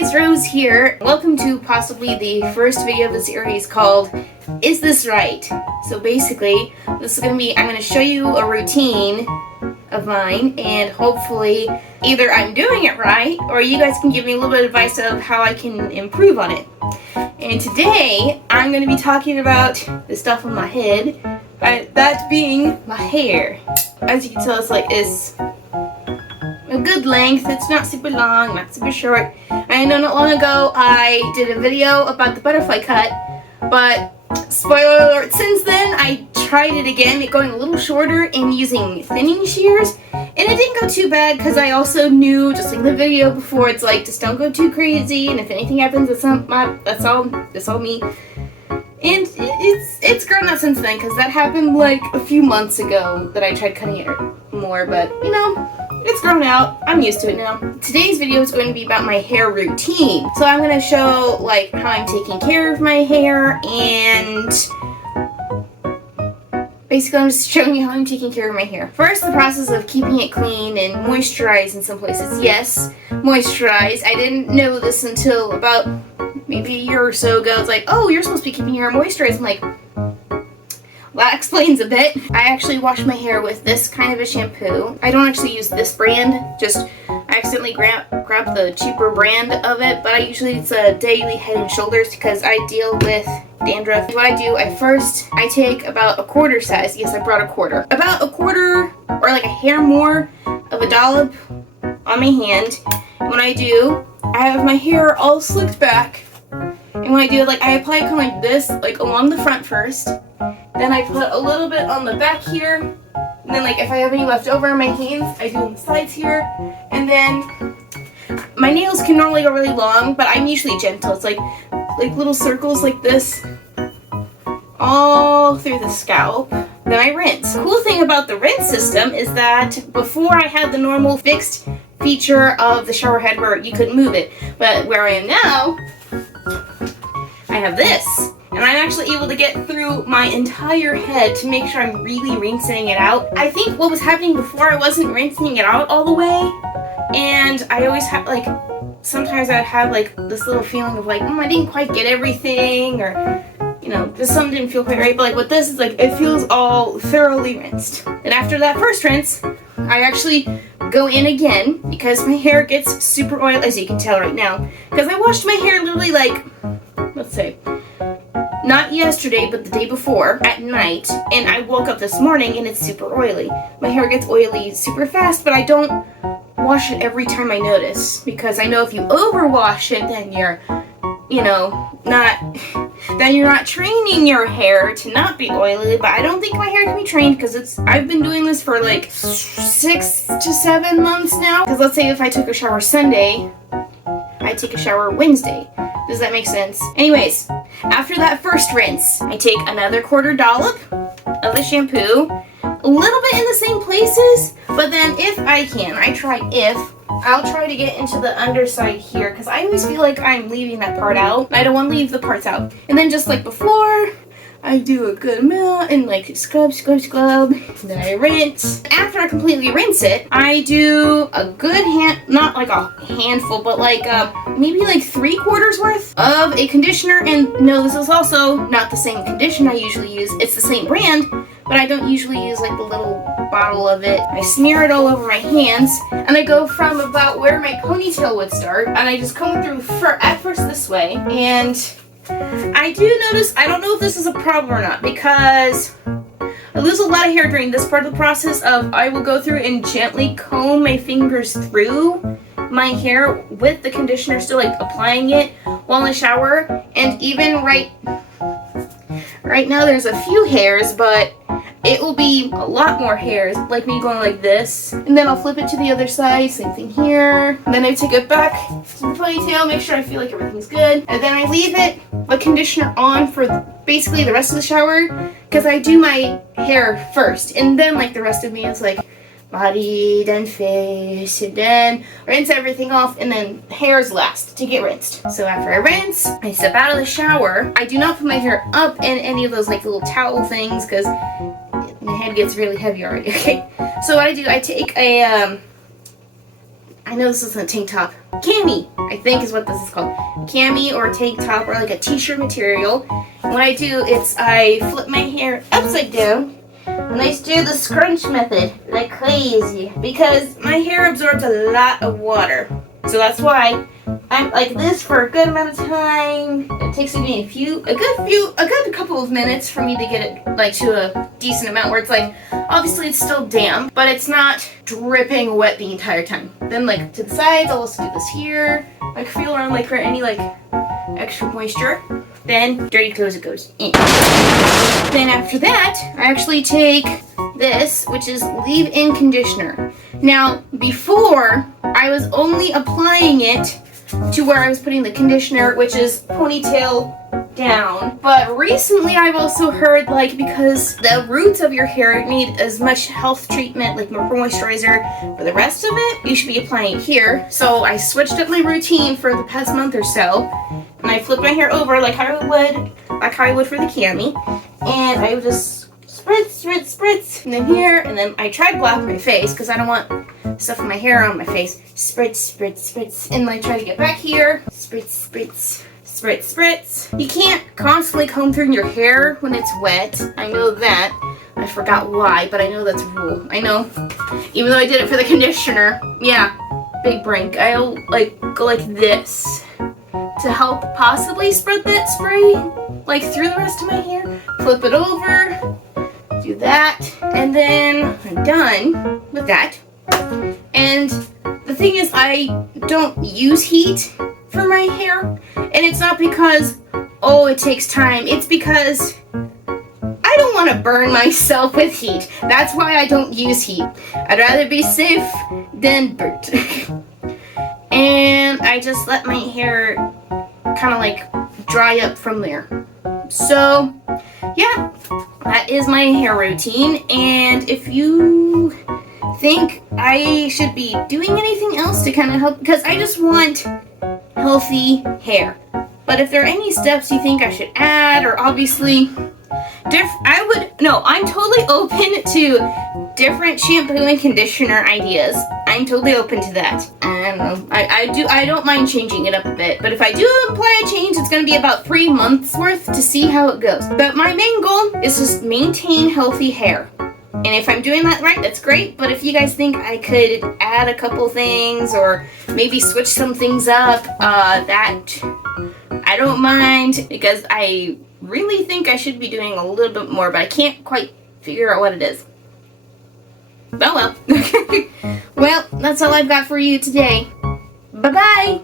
guys, Rose here. Welcome to possibly the first video of the series called Is This Right? So basically, this is going to be, I'm going to show you a routine of mine, and hopefully either I'm doing it right or you guys can give me a little bit of advice of how I can improve on it. And today I'm going to be talking about the stuff on my head, that being my hair. As you can tell, it's a good length. It's not super long, not super short. I know not long ago I did a video about the butterfly cut, but spoiler alert, since then I tried it again, going a little shorter and using thinning shears, and it didn't go too bad because I also knew, just like the video before, it's like, just don't go too crazy, and if anything happens, that's all me. And it's grown out since then, because that happened like a few months ago that I tried cutting it more, but you know, it's grown out. I'm used to it now. Today's video is going to be about my hair routine. So I'm going to show like how I'm taking care of my hair, and basically I'm just showing you how I'm taking care of my hair. First, the process of keeping it clean and moisturized in some places. Yes, moisturized. I didn't know this until about maybe a year or so ago. It's like, oh, you're supposed to be keeping your hair moisturized. I'm like, well, that explains a bit. I actually wash my hair with this kind of a shampoo. I don't actually use this brand, just I accidentally grabbed the cheaper brand of it, but I usually it's a Daily Head and Shoulders because I deal with dandruff. What I do, I take about a quarter size, yes, I brought a quarter, about a quarter or like a hair more of a dollop on my hand. And when I do, I have my hair all slicked back. And when I do, like, I apply it kind of like this, like along the front first. Then I put a little bit on the back here. And then, like, if I have any left over on my hands, I do on the sides here. And then my nails can normally go really long, but I'm usually gentle. It's like little circles like this all through the scalp. Then I rinse. The cool thing about the rinse system is that before I had the normal fixed feature of the shower head where you couldn't move it. But where I am now, I have this, and I'm actually able to get through my entire head to make sure I'm really rinsing it out. I think what was happening before, I wasn't rinsing it out all the way, and I always have, like, sometimes I'd have, like, this little feeling of, like, I didn't quite get everything, or, you know, just something didn't feel quite right. But, like, with this, it's like, it feels all thoroughly rinsed. And after that first rinse, I actually go in again, because my hair gets super oily, as you can tell right now, because I washed my hair literally, like, let's say, not yesterday, but the day before, at night, and I woke up this morning and it's super oily. My hair gets oily super fast, but I don't wash it every time I notice, because I know if you overwash it, then you're, you know, then you're not training your hair to not be oily. But I don't think my hair can be trained, because I've been doing this for like 6 to 7 months now. Because let's say if I took a shower Sunday, I take a shower Wednesday. Does that make sense? Anyways, after that first rinse, I take another quarter dollop of the shampoo, a little bit in the same places, but then if I can, I'll try to get into the underside here, because I always feel like I'm leaving that part out. I don't want to leave the parts out. And then just like before, I do a good amount and like scrub, then I rinse. After I completely rinse it, I do a good not like a handful, but like maybe like 3/4 worth of a conditioner. And no, this is also not the same conditioner I usually use. It's the same brand, but I don't usually use like the little bottle of it. I smear it all over my hands, and I go from about where my ponytail would start, and I just comb through at first this way. And I do notice, I don't know if this is a problem or not, because I lose a lot of hair during this part of the process of I will go through and gently comb my fingers through my hair with the conditioner still, like applying it while in the shower. And even right now there's a few hairs, but it will be a lot more hairs, like me going like this. And then I'll flip it to the other side, same thing here. And then I take it back to the ponytail, make sure I feel like everything's good. And then I leave the conditioner on for basically the rest of the shower, because I do my hair first. And then like the rest of me is like body, then face, and then rinse everything off, and then hair's last to get rinsed. So after I rinse, I step out of the shower. I do not put my hair up in any of those like little towel things, because my head gets really heavy already. Okay, so what I do, I take a I know this isn't a tank top. Cami, I think is what this is called. Cami or tank top or like a t-shirt material. And what I do is I flip my hair upside down and I do the scrunch method like crazy because my hair absorbs a lot of water. So that's why I'm like this for a good amount of time. It takes me a good couple of minutes for me to get it like to a decent amount where it's like, obviously it's still damp, but it's not dripping wet the entire time. Then like to the sides, I'll also do this here. Like feel around like for any like extra moisture. Then dirty clothes, it goes in. Then after that, I actually take this, which is leave-in conditioner. Now, before, I was only applying it to where I was putting the conditioner, which is ponytail down. But recently I've also heard like because the roots of your hair need as much health treatment, like moisturizer, for the rest of it, you should be applying it here. So I switched up my routine for the past month or so. And I flip my hair over like how I would for the cami. And I would just spritz, spritz, spritz. And then here, and then I try to block my face because I don't want stuff in my hair on my face. Spritz, spritz, spritz. And I try to get back here. Spritz, spritz, spritz, spritz. You can't constantly comb through your hair when it's wet. I know that. I forgot why, but I know that's a rule. I know. Even though I did it for the conditioner. Yeah, big brink. I'll like go like this to help possibly spread that spray like through the rest of my hair. Flip it over, do that, and then I'm done with that. And the thing is, I don't use heat for my hair, and it's not because, oh, it takes time. It's because I don't want to burn myself with heat. That's why I don't use heat. I'd rather be safe than burnt. And I just let my hair kind of like dry up from there. So yeah, that is my hair routine. And if you think I should be doing anything else to kind of help, because I just want healthy hair, but if there are any steps you think I should add, or obviously I'm totally open to different shampoo and conditioner ideas. I'm totally open to that. I don't know. I don't mind changing it up a bit. But if I do apply a change, it's going to be about 3 months worth to see how it goes. But my main goal is to maintain healthy hair. And if I'm doing that right, that's great. But if you guys think I could add a couple things or maybe switch some things up, that I don't mind, because I really think I should be doing a little bit more, but I can't quite figure out what it is. Oh well. Well, that's all I've got for you today. Bye-bye!